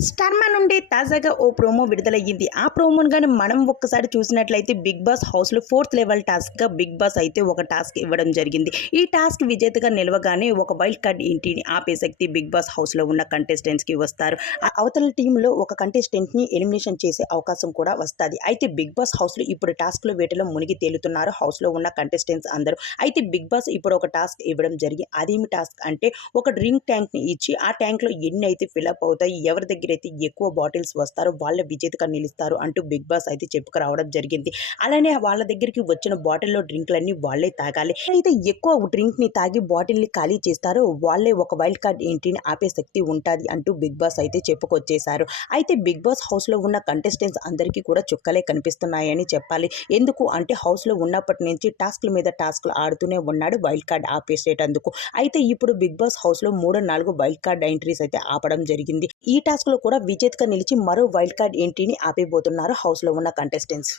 స్టార్మా నుండి తాజాగా ఓ ప్రోమో విడుదలయ్యింది. ఆ ప్రోమోను గాని మనం ఒక్కసారి చూసినట్లయితే బిగ్ బాస్ హౌస్‌లో 4th లెవెల్ టాస్క్‌గా బిగ్ బాస్ అయితే ఒక టాస్క్ ఇవ్వడం జరిగింది. ఈ టాస్క్ విజేతగా నిలవగానే ఒక వైల్డ్ కార్డ్ ఎంట్రీని ఆపే శక్తి బిగ్ బాస్ హౌస్‌లో ఉన్న కంటెస్టెంట్స్‌కి వస్తారు. అవతల టీమ్‌లో ఒక కంటెస్టెంట్‌ని ఎలిమినేషన్ చేసే అవకాశం కూడా వస్తది. అయితే బిగ్ బాస్ హౌస్‌లో ఇప్పుడు టాస్క్‌ల వేటలో మునిగి తేలుతున్నారు హౌస్‌లో ఉన్న కంటెస్టెంట్స్ అందరూ. అయితే బిగ్ బాస్ ఇప్పుడు ఒక టాస్క్ ఇవ్వడం జరిగింది. అదేమి టాస్క్ అంటే ఒక డ్రింక్ ట్యాంక్‌ని ఇచ్చి ఆ ట్యాంక్‌లో ఎన్ని అయితే ఫిలప్ అవుతాయి, ఎవరి దగ్గర అయితే ఎక్కువ బాటిల్స్ వస్తారో వాళ్ళ విజేతగా నిలుస్తారు అంటూ బిగ్ బాస్ అయితే చెప్పుకురావడం జరిగింది. అలానే వాళ్ళ దగ్గరికి వచ్చిన బాటిల్లో డ్రింక్లన్నీ వాళ్ళే తాగాలి. అయితే ఎక్కువ డ్రింక్‌ని తాగి బాటిల్‌ని ఖాళీ చేస్తారో వాళ్ళే ఒక వైల్డ్ కార్డ్ ఎంట్రీని ఆపే శక్తి ఉంటది అంటూ బిగ్ బాస్ అయితే చెప్పుకొచ్చేశారు. అయితే బిగ్ బాస్ హౌస్‌లో ఉన్న కంటెస్టెంట్స్ అందరికీ కూడా చుక్కలే కనిపిస్తున్నాయని చెప్పాలి. ఎందుకు అంటే హౌస్‌లో ఉన్నప్పటి నుంచి టాస్క్‌ల మీద టాస్క్‌లు ఆడుతూనే ఉన్నాడు వైల్డ్ కార్డ్ ఆపేసేటందుకు. అయితే ఇప్పుడు బిగ్ బాస్ హౌస్‌లో 3, 4 వైల్డ్ కార్డ్ ఎంట్రీస్ అయితే ఆపడం జరిగింది. ఈ టాస్క్‌లో కూడా విజేతగా నిలిచి మరో వైల్డ్ కార్డ్ ఎంట్రీని ఆపేయబోతున్నారు హౌస్‌లో ఉన్న కంటెస్టెంట్స్.